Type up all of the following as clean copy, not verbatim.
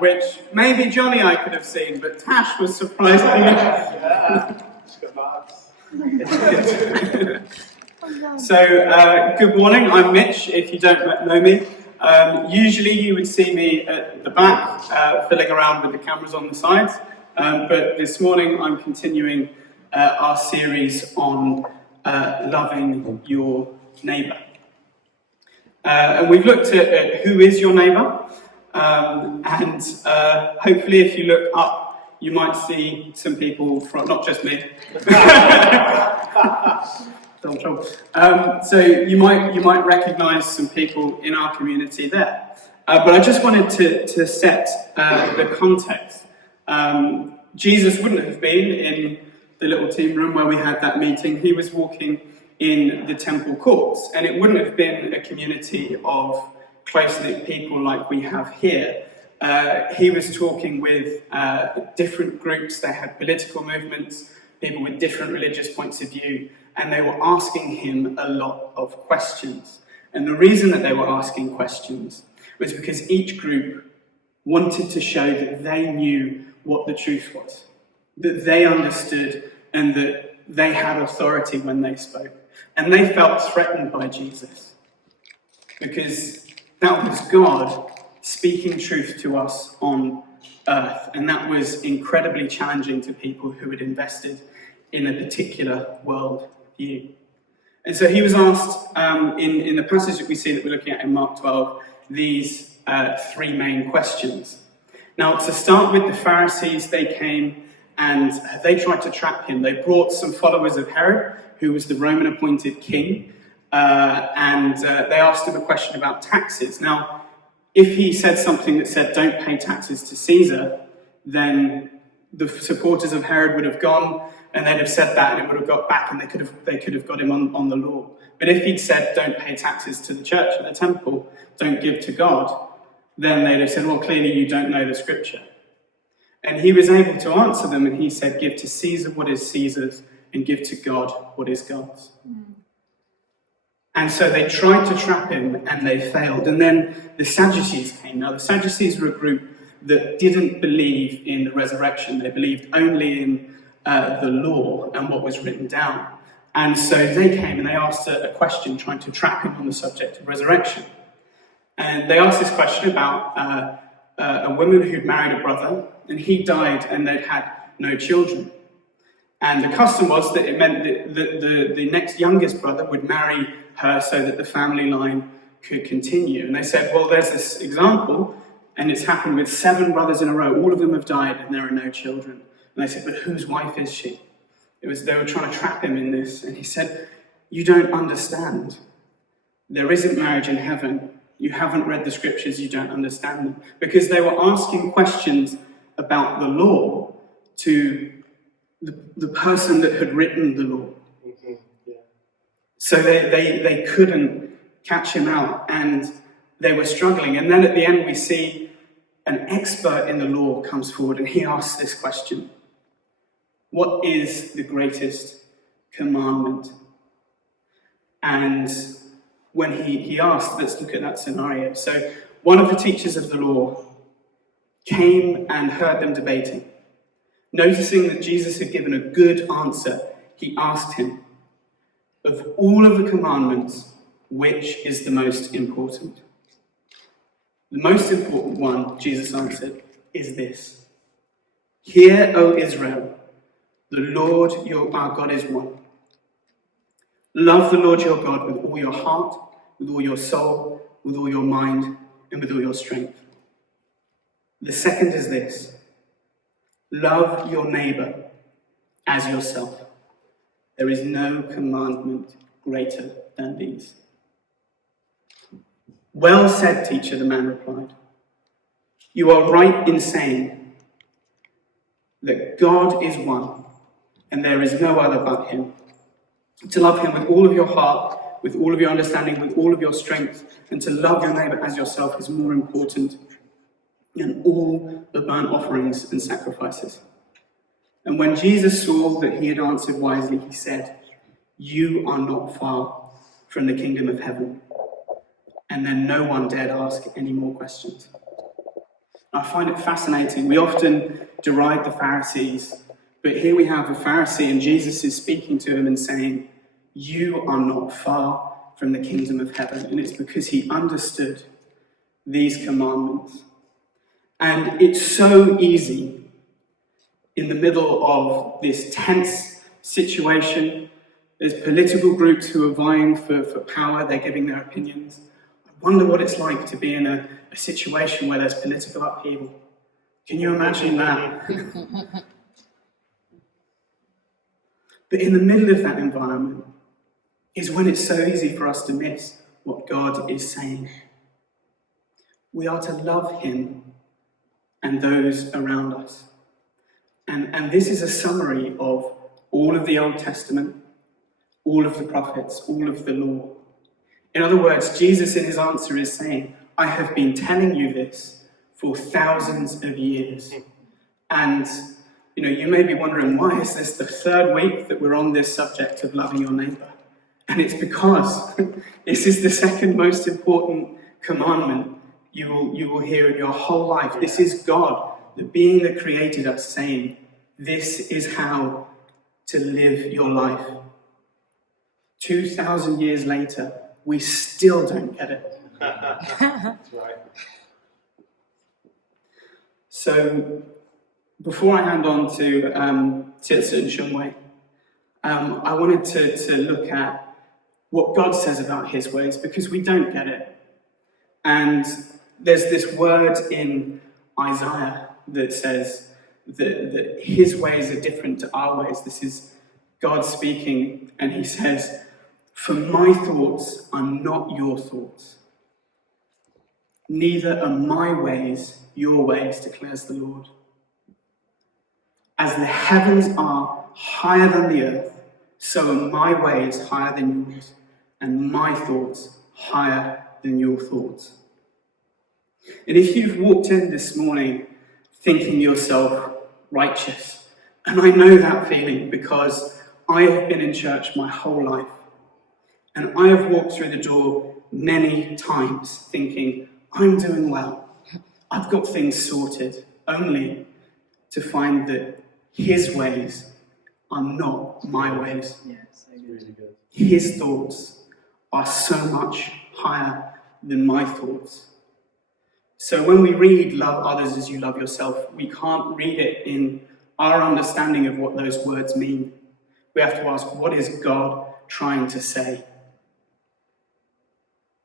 which maybe Johnny I could have seen, but Tash was surprisingly... So, good morning, I'm Mitch, if you don't know me. Usually you would see me at the back, fiddling around with the cameras on the sides, but this morning I'm continuing our series on loving your neighbour. And we've looked at who is your neighbour, and hopefully if you look up you might see some people from, not just me. So you might recognise some people in our community there. But I just wanted to set the context. Jesus wouldn't have been in the little team room where we had that meeting. He was walking in the temple courts, and it wouldn't have been a community of close-knit people like we have here. He was talking with different groups. They had political movements, people with different religious points of view, and they were asking him a lot of questions. And the reason that they were asking questions was because each group wanted to show that they knew what the truth was, that they understood, and that they had authority when they spoke. And they felt threatened by Jesus, because that was God speaking truth to us on earth, and that was incredibly challenging to people who had invested in a particular world view. And so he was asked, in the passage that we see that we're looking at in Mark 12, these three main questions. Now, to start with, the Pharisees, they came and they tried to trap him. They brought some followers of Herod, who was the Roman-appointed king, and they asked him a question about taxes. Now, if he said something that said, don't pay taxes to Caesar, then the supporters of Herod would have gone and they'd have said that, and it would have got back, and they could have got him on the law. But if he'd said, don't pay taxes to the church or the temple, don't give to God, then they'd have said, well, clearly you don't know the scripture. And he was able to answer them, and he said, give to Caesar what is Caesar's, and give to God what is God's. And so they tried to trap him, and they failed. And then the Sadducees came. Now, the Sadducees were a group that didn't believe in the resurrection. They believed only in the law and what was written down. And so they came and they asked a question, trying to trap him on the subject of resurrection. And they asked this question about a woman who'd married a brother, and he died, and they'd had no children. And the custom was that it meant that the next youngest brother would marry her so that the family line could continue. And they said, well, there's this example, and it's happened with 7 brothers in a row. All of them have died, and there are no children. And they said, but whose wife is she? They were trying to trap him in this. And he said, you don't understand. There isn't marriage in heaven. You haven't read the scriptures, you don't understand them. Because they were asking questions about the law to the person that had written the law. So they couldn't catch him out, and they were struggling. And then at the end we see an expert in the law comes forward, and he asks this question. What is the greatest commandment? And when he asked, let's look at that scenario. So one of the teachers of the law came and heard them debating. Noticing that Jesus had given a good answer, he asked him, of all of the commandments, which is the most important? The most important one, Jesus answered, is this. Hear, O Israel, the Lord our God is one. Love the Lord your God with all your heart, with all your soul, with all your mind, and with all your strength. The second is this. Love your neighbour as yourself. There is no commandment greater than these. Well said, teacher, the man replied. You are right in saying that God is one, and there is no other but him. To love him with all of your heart, with all of your understanding, with all of your strength, and to love your neighbour as yourself is more important than all the burnt offerings and sacrifices. And when Jesus saw that he had answered wisely, he said, you are not far from the kingdom of heaven. And then no one dared ask any more questions. I find it fascinating. We often deride the Pharisees, but here we have a Pharisee and Jesus is speaking to him and saying, you are not far from the kingdom of heaven. And it's because he understood these commandments. And it's so easy in the middle of this tense situation. There's political groups who are vying for power. They're giving their opinions. I wonder what it's like to be in a situation where there's political upheaval. Can you imagine that? But in the middle of that environment is when it's so easy for us to miss what God is saying. We are to love him and those around us. And this is a summary of all of the Old Testament, all of the prophets, all of the law. In other words, Jesus in his answer is saying, I have been telling you this for thousands of years. And you may be wondering, why is this the third week that we're on this subject of loving your neighbour? And it's because this is the second most important commandment you will hear in your whole life. This is God, the being that created us, saying, this is how to live your life. 2,000 years later, we still don't get it. That's right. So, before I hand on to Titsa and Shumway, I wanted to look at what God says about his ways, because we don't get it. And there's this word in Isaiah that says that his ways are different to our ways. This is God speaking, and he says, for my thoughts are not your thoughts. Neither are my ways your ways, declares the Lord. As the heavens are higher than the earth, so are my ways higher than yours, and my thoughts higher than your thoughts. And if you've walked in this morning thinking yourself righteous, and I know that feeling because I have been in church my whole life, and I have walked through the door many times thinking, I'm doing well, I've got things sorted, only to find that his ways are not my ways. Yes, really good. His thoughts are so much higher than my thoughts. So when we read love others as you love yourself, we can't read it in our understanding of what those words mean. We have to ask, what is God trying to say?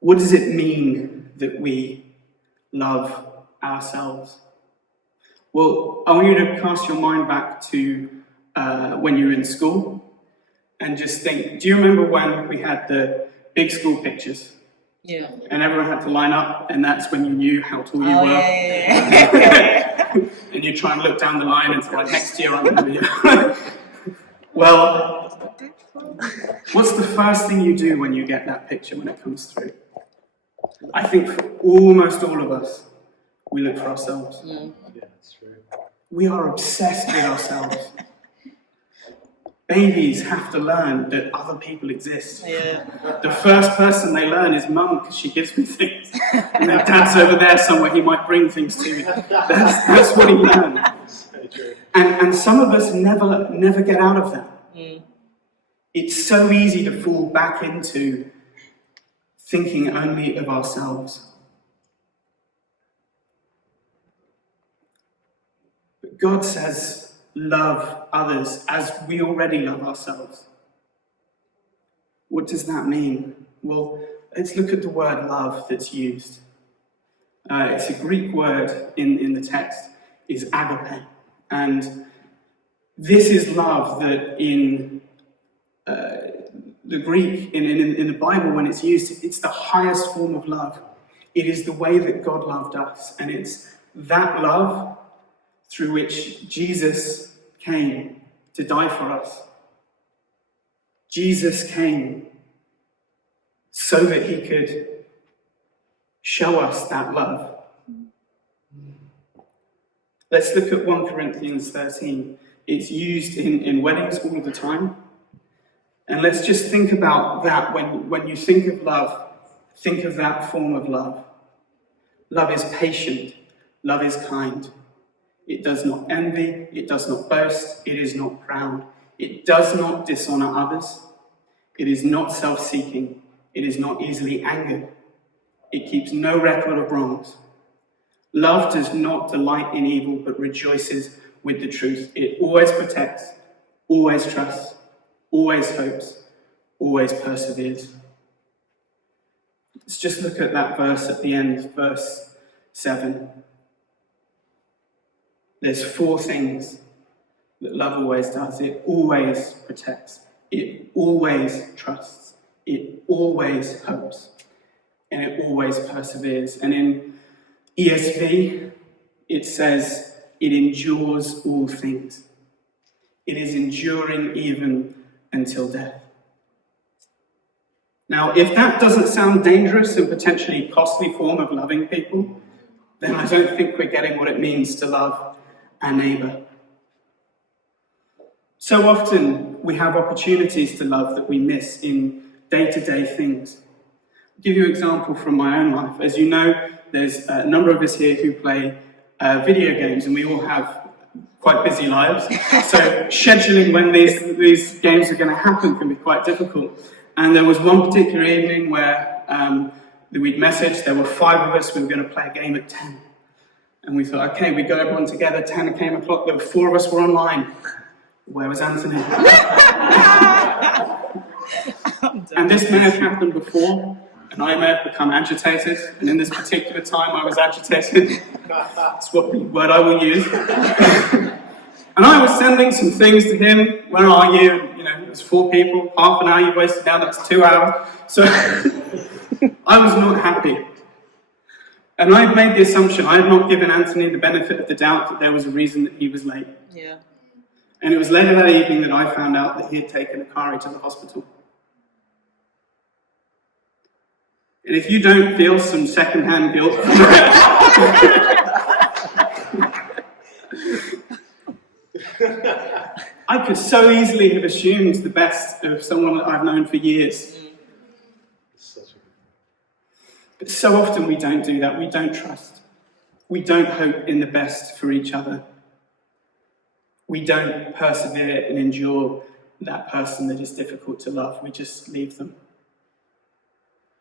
What does it mean that we love ourselves? Well, I want you to cast your mind back to when you were in school and just think, do you remember when we had the big school pictures? Yeah. And everyone had to line up, and that's when you knew how tall you were. Yeah. And you try and look down the line and say, right, next year I'm going to be... Well, what's the first thing you do when you get that picture, when it comes through? I think for almost all of us, we look for ourselves. Mm. Yeah, that's true. We are obsessed with ourselves. Babies have to learn that other people exist. Yeah. The first person they learn is mum, because she gives me things. And their dad's over there somewhere, he might bring things to me. That's what he learned. So true. And some of us never get out of that. Mm. It's so easy to fall back into thinking only of ourselves. But God says, love others as we already love ourselves. What does that mean? Well, let's look at the word love that's used. It's a Greek word in the text, is agape. And this is love that in the Greek, in the Bible, when it's used, it's the highest form of love. It is the way that God loved us. And it's that love through which Jesus came to die for us. Jesus came so that he could show us that love. Let's look at 1 Corinthians 13. It's used in weddings all the time. And let's just think about that. When you think of love, think of that form of love. Love is patient. Love is kind. It does not envy. It does not boast. It is not proud. It does not dishonor others. It is not self-seeking. It is not easily angered. It keeps no record of wrongs. Love does not delight in evil, but rejoices with the truth. It always protects, always trusts, always hopes, always perseveres. Let's just look at that verse at the end, verse 7. There's 4 things that love always does. It always protects. It always trusts. It always hopes. And it always perseveres. And in ESV, it says, it endures all things. It is enduring even until death. Now, if that doesn't sound dangerous and potentially costly form of loving people, then I don't think we're getting what it means to love our neighbour. So often we have opportunities to love that we miss in day-to-day things. I'll give you an example from my own life. As you know, there's a number of us here who play video games, and we all have quite busy lives. So scheduling when these games are going to happen can be quite difficult. And there was one particular evening where we'd messaged, there were 5 of us, we were going to play a game at 10. And we thought, okay, we got everyone together, 10 came o'clock, there were 4 of us were online. Where was Anthony? And this may have happened before, and I may have become agitated, and in this particular time I was agitated. That's what the word I will use. And I was sending some things to him. Where are you? You know, it was 4 people, half an hour you wasted, now that's 2 hours. So I was not happy. And I had made the assumption, I had not given Anthony the benefit of the doubt that there was a reason that he was late. Yeah. And it was later that evening that I found out that he had taken Akari to the hospital. And if you don't feel some second-hand guilt, I could so easily have assumed the best of someone that I've known for years. But so often we don't do that. We don't trust. We don't hope in the best for each other. We don't persevere and endure that person that is difficult to love. We just leave them.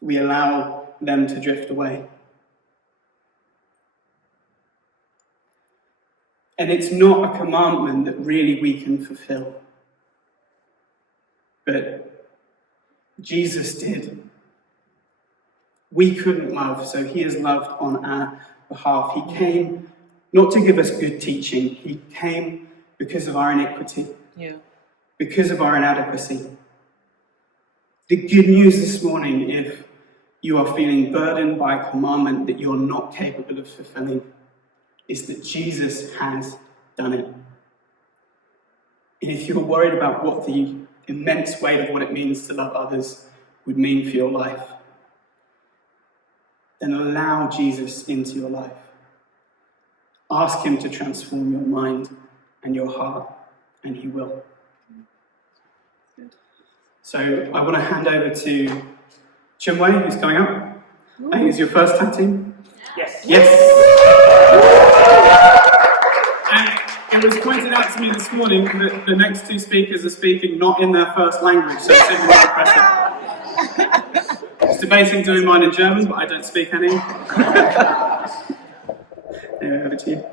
We allow them to drift away. And it's not a commandment that really we can fulfill. But Jesus did. We couldn't love, so he has loved on our behalf. He came not to give us good teaching. He came because of our iniquity, because of our inadequacy. The good news this morning, if you are feeling burdened by a commandment that you're not capable of fulfilling, is that Jesus has done it. And if you're worried about what the immense weight of what it means to love others would mean for your life, then allow Jesus into your life. Ask him to transform your mind and your heart, and he will. So I want to hand over to Chinwei, who's coming up. I think it's your first tag team. Yes. Yes. And it was pointed out to me this morning that the next 2 speakers are speaking not in their first language, so it's even more impressive. I was debating doing mine in German, but I don't speak any. Anyway, over to you.